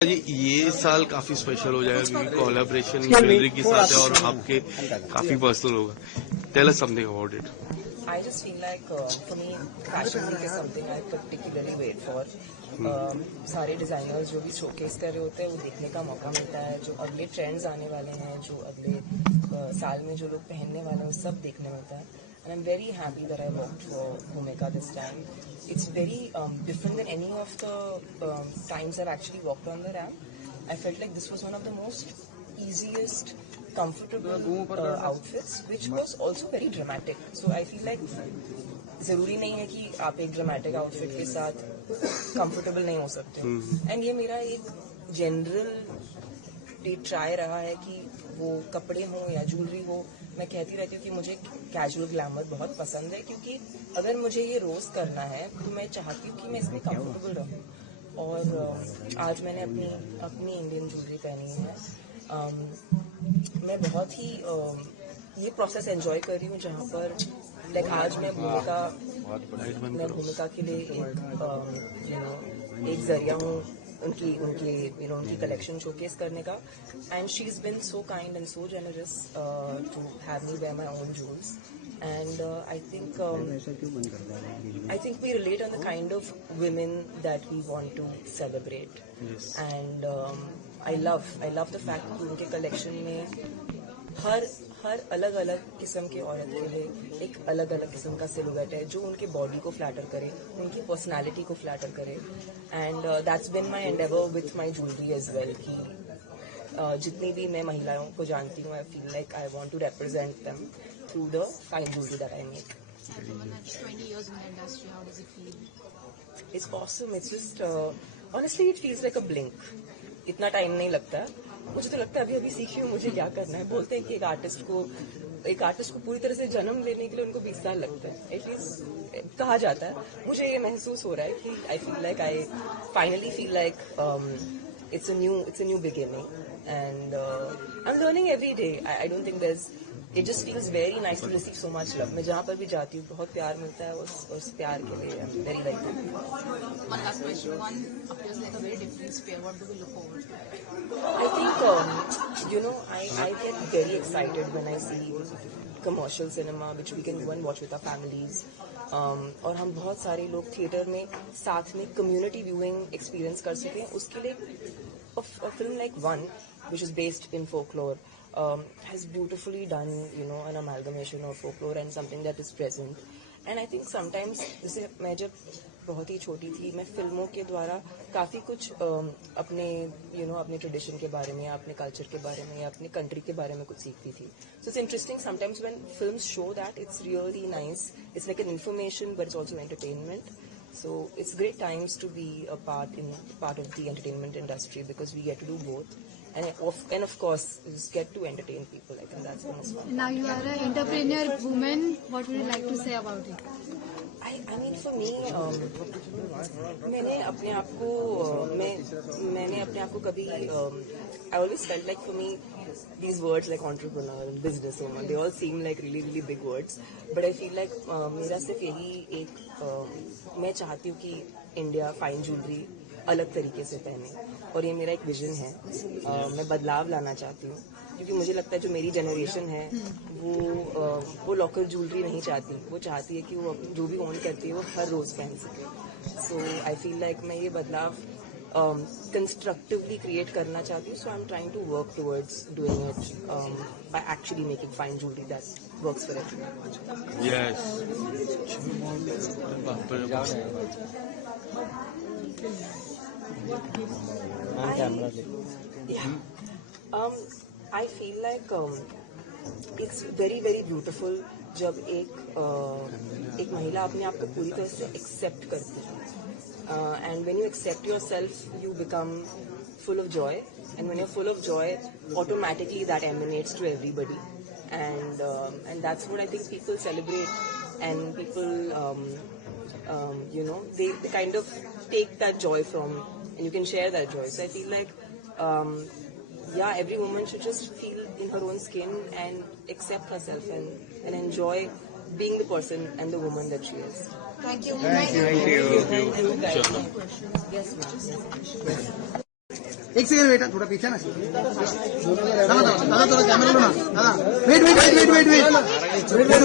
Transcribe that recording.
जी ये साल काफी स्पेशल हो जाएगा क्योंकि कोलैबोरेशन ज्वेलरी के साथ है और आपके काफी पर्सनल होगा. Tell us something about it. I just feel like for me, Fashion Week is something I particularly wait for. सारे डिजाइनर्स जो भी शोकेस कर रहे होते हैं वो देखने का मौका मिलता है. जो अगले ट्रेंड्स आने वाले हैं, जो अगले साल में जो लोग पहनने वाले हैं, वो सब देखने मिलता है. And I'm very happy that I worked for Bhumika this time. It's very different than any of the times I've actually walked on the ramp. I felt like this was one of the most easiest, comfortable outfits, which was also very dramatic. So I feel like जरूरी नहीं है कि आप एक dramatic outfit के साथ कंफर्टेबल नहीं हो सकते. एंड ये मेरा एक जनरल ट्राई रहा है कि वो कपड़े हो या ज्वेलरी हो, मैं कहती रहती हूँ कि मुझे कैजुअल ग्लैमर बहुत पसंद है, क्योंकि अगर मुझे ये रोज करना है तो मैं चाहती हूँ कि मैं इसमें कंफर्टेबल रहूँ. और आज मैंने अपनी इंडियन ज्वेलरी पहनी है. मैं बहुत ही ये प्रोसेस एंजॉय कर रही हूँ, जहाँ पर लाइक आज मैं भूमिका के लिए एक जरिया हूँ उनकी कलेक्शन शोकेस करने का. And she is been so kind and so generous to have me wear my own jewels. And I think we relate on the kind of women that we want to celebrate. Yes. And I love the fact that उनके कलेक्शन में हर अलग अलग किस्म के औरत के लिए एक अलग अलग किस्म का सिलुएट है, जो उनके बॉडी को फ्लैटर करे, उनकी पर्सनालिटी को फ्लैटर करे. And that's been my endeavour with my jewellery as well, कि जितनी भी मैं महिलाओं को जानती हूँ, I feel like I want to represent them through the fine jewelry that I make. 20 years in the industry, how does it feel? It's awesome. It's just honestly it feels like a blink. इतना टाइम नहीं लगता. मुझे तो लगता है अभी सीखी हूँ मुझे क्या करना है. बोलते हैं कि एक आर्टिस्ट को पूरी तरह से जन्म लेने के लिए उनको 20 साल लगता है, एटलीस्ट कहा जाता है. मुझे ये महसूस हो रहा है कि I finally feel like it's a new beginning, and I'm learning every day. I don't think it just feels very nice to receive so much love. मैं जहाँ पर भी जाती हूँ बहुत प्यार मिलता है, उस प्यार के लिए I'm very thankful. One last question. One appears like a very different sphere. What do we look forward to? I think I get very excited when I see commercial cinema which we can go and watch with our families. और हम बहुत सारे लोग थिएटर में साथ में community viewing experience कर सकें. उसके लिए a film like One, which is based in folklore, has beautifully done, an amalgamation of folklore and something that is present. And I think sometimes, जैसे मैं जब बहुत ही छोटी थी, मैं फिल्मों के द्वारा काफ़ी कुछ अपने ट्रेडिशन के बारे में या अपने कल्चर के बारे में या अपने कंट्री के बारे में कुछ सीखती थी. So it's interesting sometimes when films show that. It's really nice. It's like an information, but it's also entertainment. So it's great times to be a part of the entertainment industry, because we get to do both, and of course just get to entertain people. I think that's the most fun. Now you are an entrepreneur woman. What would you like to say about it? I mean, for me, मैंने अपने आप को कभी I always felt like for me these words like entrepreneur and businesswoman, they all seem like really really big words, but I feel like मेरा सिर्फ यही एक मैं चाहती हूँ कि इंडिया फाइन ज्वेलरी अलग तरीके से पहने, और ये मेरा एक विजन है. मैं बदलाव लाना चाहती हूँ, क्योंकि मुझे लगता है जो मेरी जनरेशन है वो लॉकल ज्वेलरी नहीं चाहती. वो चाहती है कि वो जो भी ओन करती है वो हर रोज पहन सके. सो आई फील लाइक मैं ये बदलाव कंस्ट्रक्टिवली क्रिएट करना चाहती हूँ. So I am trying to work towards doing it by actually making fine jewellery that works for everyone. Yes. I feel like it's very very beautiful जब एक महिला अपने आप को पूरी तरह से एक्सेप्ट करती है. And when you accept yourself, you become full of joy, and when you're full of joy, automatically that emanates to everybody, and that's what I think people celebrate, and people they kind of take that joy from, and you can share that joy. So I feel like every woman should just feel in her own skin and accept herself and enjoy being the person and the woman that she is. Thank you. Yes, ma'am. एक second wait, थोड़ा पीछे ना दादा, थोड़ा कैमरा लो ना दादा, वेट